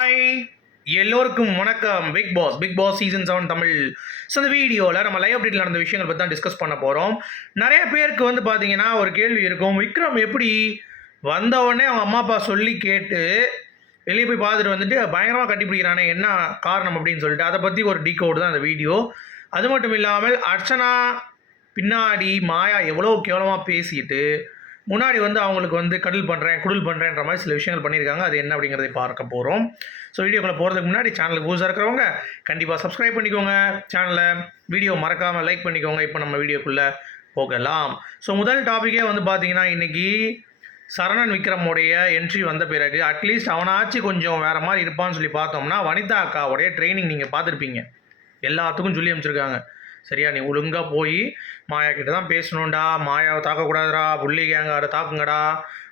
Hi எல்லோருக்கும் வணக்கம். Bigg Boss Bigg Boss season seven Tamil. So இந்த வீடியோவில் நம்ம லைவ் அப்டேட்டில் நடந்த விஷயங்கள் பற்றி தான் டிஸ்கஸ் பண்ண போகிறோம் நிறைய பேருக்கு வந்து பார்த்தீங்கன்னா ஒரு கேள்வி இருக்கும். விக்ரம் எப்படி வந்த உடனே அவங்க அம்மா அப்பா சொல்லி கேட்டு வெளியே போய் பார்த்துட்டு வந்துட்டு பயங்கரமாக கட்டிப்பிடிக்கிறானே என்ன காரணம் அப்படின்னு சொல்லிட்டு அதை பற்றி ஒரு டீ கோடு தான் அந்த வீடியோ. அது மட்டும் இல்லாமல் அர்ச்சனா பின்னாடி மாயா எவ்வளோ கேவலமாக பேசிட்டு முன்னாடி வந்து அவங்களுக்கு வந்து கடல் பண்ணுறேன் குடல் பண்ணுறேன்ற மாதிரி சில விஷயங்கள் பண்ணியிருக்காங்க. அது என்ன அப்படிங்கிறதை பார்க்க போகிறோம் ஸோ வீடியோக்குள்ளே போகிறதுக்கு முன்னாடி சேனலுக்கு புதுசாக இருக்கிறவங்க கண்டிப்பாக சப்ஸ்கிரைப் பண்ணிக்கோங்க. சேனலை வீடியோ மறக்காமல் லைக் பண்ணிக்கோங்க. இப்போ நம்ம வீடியோக்குள்ளே போகலாம். ஸோ முதல் டாப்பிக்கே வந்து பார்த்தீங்கன்னா இன்றைக்கி சரணன் விக்ரமுடைய என்ட்ரி வந்த பிறகு அட்லீஸ்ட் அவனாச்சும் கொஞ்சம் வேறு மாதிரி இருப்பான்னு சொல்லி பார்த்தோம்னா வனிதா அக்காவுடைய ட்ரைனிங் நீங்கள் பார்த்துருப்பீங்க. எல்லாத்துக்கும் சொல்லி அமைச்சிருக்காங்க சரியா நீ ஒழுங்காக போய் மாயா கிட்ட தான் பேசணும்டா. மாயாவை தாக்கக்கூடாதுடா. புள்ளி கேங்காரை தாக்குங்கடா.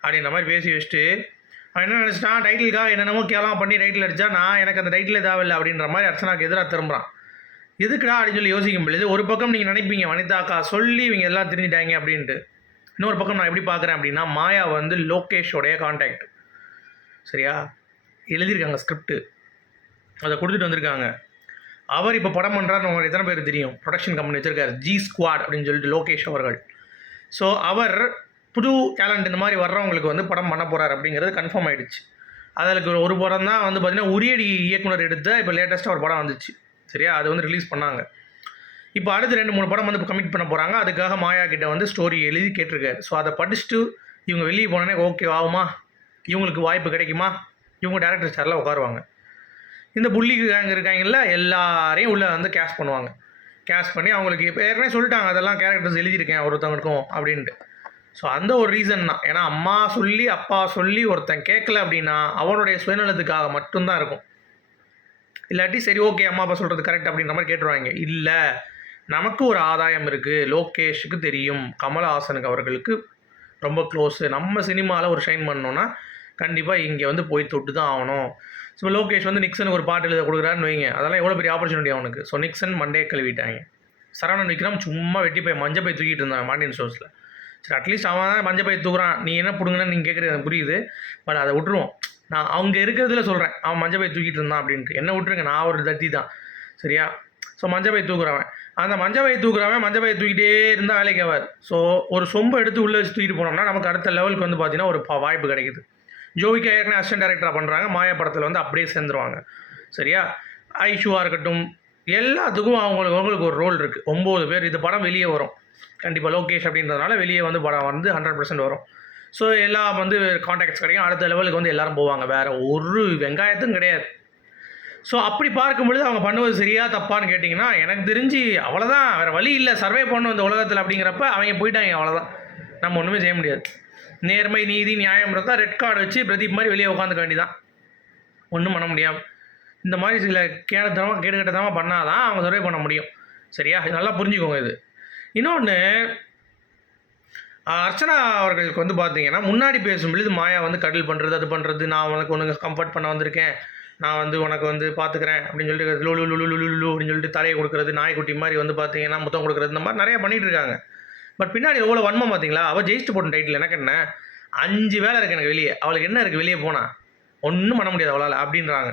அப்படின்ற மாதிரி பேசி வச்சுட்டு அவன் என்ன நினச்சிட்டான்? டைட்டிலுக்காக என்னென்னமோ கேலாம் பண்ணி டைட்டில் அடித்தா நான் எனக்கு அந்த டைட்டிலே தேவையில்லை அப்படின்ற மாதிரி அர்ச்சனாக்கு எதிராக திரும்புகிறான் எதுக்குடா அப்படின்னு சொல்லி யோசிக்கும் பொழுது ஒரு பக்கம் நீங்கள் நினைப்பீங்க வனிதாக்கா சொல்லி இவங்க எல்லாம் தெரிஞ்சிட்டாங்க அப்படின்ட்டு. இன்னொரு பக்கம் நான் எப்படி பார்க்குறேன் அப்படின்னா மாயா வந்து லோகேஷோடைய கான்டாக்ட் சரியா? எழுதியிருக்காங்க ஸ்கிரிப்ட் அதை கொடுத்துட்டு வந்திருக்காங்க. அவர் இப்போ படம் பண்ணுறாருன்னு உங்களுக்கு எத்தனை பேர் தெரியும்? ப்ரொடக்ஷன் கம்பெனி வச்சுருக்காரு ஜி ஸ்குவாட் அப்படின்னு சொல்லிட்டு லோகேஷ் அவர்கள். ஸோ அவர் புது டேலண்ட் இந்த மாதிரி வர்றவங்களுக்கு வந்து படம் பண்ண போகிறார் அப்படிங்கிறது கன்ஃபார்ம் ஆகிடுச்சு அதற்கு ஒரு படம் தான் வந்து பார்த்திங்கன்னா உரியடி இயக்குனர் எடுத்த இப்போ லேட்டஸ்ட்டாக ஒரு படம் வந்துச்சு. சரியா? அது வந்து ரிலீஸ் பண்ணாங்க. இப்போ அடுத்து ரெண்டு மூணு படம் வந்து இப்போ கமிட் பண்ண போகிறாங்க அதுக்காக மாயா கிட்ட வந்து ஸ்டோரி எழுதி கேட்டிருக்காரு. ஸோ அதை படிச்சுட்டு இவங்க வெளியே போனோடனே ஓகே ஆகுமா இவங்களுக்கு வாய்ப்பு கிடைக்குமா? இவங்க டேரக்டர் சேரில் உட்காருவாங்க. இந்த புள்ளி கேங் இருக்காங்கல்ல எல்லாரையும் உள்ளே வந்து கேஷ் பண்ணுவாங்க. கேஷ் பண்ணி அவங்களுக்கு இப்போ ஏற்கனவே சொல்லிட்டாங்க அதெல்லாம் கேரக்டர்ஸ் எழுதியிருக்கேன் ஒருத்தவங்களுக்கும் அப்படின்ட்டு. ஸோ அந்த ஒரு ரீசன் தான். ஏன்னா அம்மா சொல்லி அப்பா சொல்லி ஒருத்தன் கேட்கல அப்படின்னா அவனுடைய சுயநலத்துக்காக மட்டும்தான் இருக்கும். இல்லாட்டி சரி ஓகே அம்மா அப்பா சொல்கிறது கரெக்ட் அப்படின்ற மாதிரி கேட்டுருவாங்க. இல்லை நமக்கு ஒரு ஆதாயம் இருக்குது லோகேஷுக்கு தெரியும். கமலஹாசனுக்கு அவர்களுக்கு ரொம்ப க்ளோஸு நம்ம சினிமாவில் ஒரு ஷைன் பண்ணோன்னா கண்டிப்பாக இங்கே வந்து போய் தொட்டு தான் ஆகணும். ஸோ லோகேஷ் வந்து நிக்சனுக்கு ஒரு பாட்டு எழுத கொடுக்குறாருன்னு வைங்க. அதெல்லாம் எவ்வளோ பெரிய ஆப்பர்ச்சுனிட்டி அவனுக்கு. ஸோ நிக்சன் மண்டே கழுவிட்டாங்க. சரவணன் விக்ரம் சும்மா வெட்டி போய் மஞ்சள் போய் தூக்கிட்டு இருந்தான் மாண்டியன் ஷோஸில் சரி அட்லீஸ்ட் அவன் தான் மஞ்சள் போய் தூக்குறான். நீ என்ன பிடுங்கன்னு நீங்கள் கேட்குறது எனக்கு புரியுது. பட் அதை விட்டுருவோம். நான் அவங்க இருக்கிறதுல சொல்கிறேன் அவன் மஞ்சள் பை தூக்கிட்டு இருந்தான் அப்படின்ட்டு. என்ன விட்டுருங்க? நான் ஒரு தத்தி தான். சரியா? ஸோ மஞ்சள் பை தூக்குறவன். அந்த மஞ்சள் பை தூக்குறவன் மஞ்சள் பை தூக்கிட்டே இருந்தால் வேலைக்கு ஆவார் ஸோ ஒரு சொம்பை எடுத்து உள்ளே வச்சு தூக்கிட்டு போனோம்னா நமக்கு அடுத்த லெவலுக்கு வந்து பார்த்தீங்கன்னா ஒரு வாய்ப்பு கிடைக்குது. ஜோவிகா ஏற்கனவே அசிஸ்டன்ட் டேரக்டராக பண்ணுறாங்க மாயா படத்தில் வந்து அப்படியே சேர்ந்துருவாங்க. சரியா? ஐஷுவாக இருக்கட்டும் எல்லாத்துக்கும் அவங்களுக்கு அவங்களுக்கு ஒரு ரோல் இருக்குது ஒம்பது பேர் இது படம் வெளியே வரும். கண்டிப்பாக லோகேஷ் அப்படின்றதுனால வெளியே வந்து படம் வந்து ஹண்ட்ரட் பர்சன்ட் வரும். ஸோ எல்லாம் வந்து காண்டாக்ட்ஸ் கிடைக்கும். அடுத்த லெவலுக்கு வந்து எல்லோரும் போவாங்க. வேறு ஒரு வெங்காயத்தும் கிடையாது. ஸோ அப்படி பார்க்கும்பொழுது அவங்க பண்ணுவது சரியா தப்பான்னு கேட்டிங்கன்னா எனக்கு தெரிஞ்சு அவ்வளோதான் வேறு வழி இல்லை. சர்வே பண்ணணும் இந்த உலகத்தில் அப்படிங்கிறப்ப அவங்க போயிட்டாங்க. அவ்வளோதான் நம்ம ஒன்றுமே செய்ய முடியாது. நேர்மை நீதி நியாயம் இருந்தால் ரெட் கார்டு வச்சு பிரதீப் மாதிரி வெளியே உட்காந்துக்க வேண்டியதான் ஒன்றும் பண்ண முடியாது. இந்த மாதிரி சில கேடத்தனமாக கேடுகட்டத்தனமாக பண்ணாதான் அவங்க சர்வே பண்ண முடியும். சரியா? இது நல்லா புரிஞ்சுக்கோங்க இது. இன்னொன்று அர்ச்சனா அவர்களுக்கு வந்து பார்த்தீங்கன்னா முன்னாடி பேசும்பொழுது மாயா வந்து கடல் பண்ணுறது அது பண்ணுறது நான் உனக்கு ஒன்று கம்ஃபர்ட் பண்ண வந்திருக்கேன். நான் வந்து உனக்கு வந்து பார்த்துக்கிறேன் அப்படின்னு சொல்லிட்டு லுலு லு லு லு அப்படின்னு சொல்லிட்டு தலையை கொடுக்குறது நாய்க்குட்டி மாதிரி வந்து பார்த்தீங்கன்னா முத்தம் கொடுக்குறது இந்த மாதிரி நிறையா பண்ணிகிட்டு இருக்காங்க. பட் பின்னாடி எவ்வளோ வன்மம் பார்த்தீங்களா? அவள் ஜெயிச்சுட்டு போட்ட டைட்டில் எனக்கு என்ன? அஞ்சு வேலை இருக்குது எனக்கு வெளியே. அவளுக்கு என்ன இருக்குது வெளியே போனால் ஒன்றும் பண்ண முடியாது அவளால் அப்படின்றாங்க.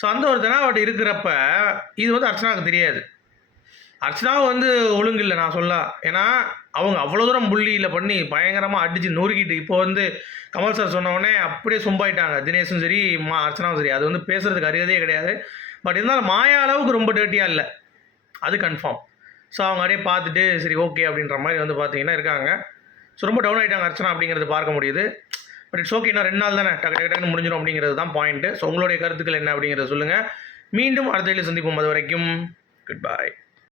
ஸோ அந்த ஒரு அவட்ட இருக்கிறப்ப இது வந்து அர்ச்சனாவுக்கு தெரியாது. அர்ச்சனாவும் வந்து ஒழுங்கு இல்லை நான் சொல்ல. ஏன்னா அவங்க அவ்வளோ தூரம் புள்ளியில் பண்ணி பயங்கரமாக அடித்து நொறுக்கிட்டு இப்போ வந்து கமல் சார் சொன்னவொடனே அப்படியே சொம்பாயிட்டாங்க. தினேஷும் சரி மா அர்ச்சனாவும் சரி. அது வந்து பேசுகிறதுக்கு அறியதே கிடையாது. பட் இருந்தாலும் மாயா அளவுக்கு ரொம்ப டேர்ட்டியாக இல்லை. அது கன்ஃபார்ம் ஸோ அவங்க அப்படியே பார்த்துட்டு சரி ஓகே அப்படின்ற மாதிரி வந்து பார்த்தீங்கன்னா இருக்காங்க. ஸோ ரொம்ப டவுன் ஆகிட்டாங்க அர்ச்சனா அப்படிங்கிறது பார்க்க முடியுது. பட் இட்ஸ் ஓகே இன்னும் ரெண்டு நாள் தானே டக்கு டக்கு டக்குன்னு முடிஞ்சிடும் அப்படிங்கிறது தான் பாயிண்ட்டு ஸோ உங்களுடைய கருத்துக்கள் என்ன அப்படிங்கிறத சொல்லுங்கள் மீண்டும் அடுத்த சந்திப்போம். அது வரைக்கும் குட் பாய்